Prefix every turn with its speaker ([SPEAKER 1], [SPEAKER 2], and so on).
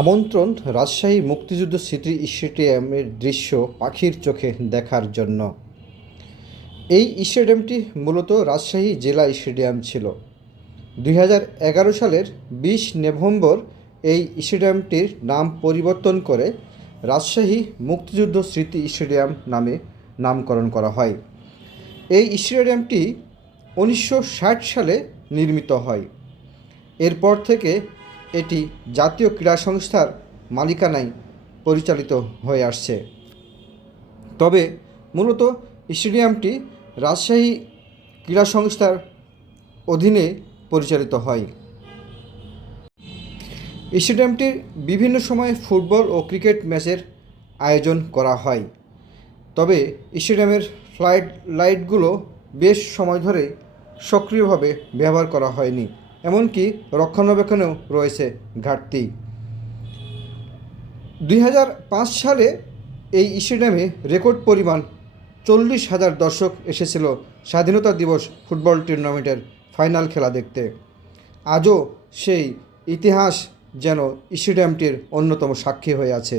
[SPEAKER 1] আমন্ত্রণ রাজশাহী মুক্তিযুদ্ধ স্মৃতি স্টেডিয়ামের দৃশ্য পাখির চোখে দেখার জন্য। এই স্টেডিয়ামটি মূলত রাজশাহী জেলা স্টেডিয়াম ছিল। দুই হাজার এগারো সালের বিশ নভেম্বর এই স্টেডিয়ামটির নাম পরিবর্তন করে রাজশাহী মুক্তিযুদ্ধ স্মৃতি স্টেডিয়াম নামে নামকরণ করা হয়। এই স্টেডিয়ামটি উনিশশো ষাট সালে নির্মিত হয়। এরপর থেকে এটি জাতীয় ক্রীড়া সংস্থার মালিকানায় পরিচালিত হয়ে আসছে। তবে মূলত স্টেডিয়ামটি রাজশাহী ক্রীড়া সংস্থার অধীনে পরিচালিত হয়। স্টেডিয়ামটির বিভিন্ন সময়ে ফুটবল ও ক্রিকেট ম্যাচের আয়োজন করা হয়। তবে স্টেডিয়ামের ফ্লাইট লাইটগুলো বেশ সময় ধরে সক্রিয়ভাবে ব্যবহার করা হয়নি। এমনকি রক্ষণাবেক্ষণেও রয়েছে ঘাটতি। দুই হাজার পাঁচ সালে এই স্টেডিয়ামে রেকর্ড পরিমাণ চল্লিশ হাজার দর্শক এসেছিল স্বাধীনতা দিবস ফুটবল টুর্নামেন্টের ফাইনাল খেলা দেখতে। আজও সেই ইতিহাস যেন স্টেডিয়ামটির অন্যতম সাক্ষী হয়ে আছে।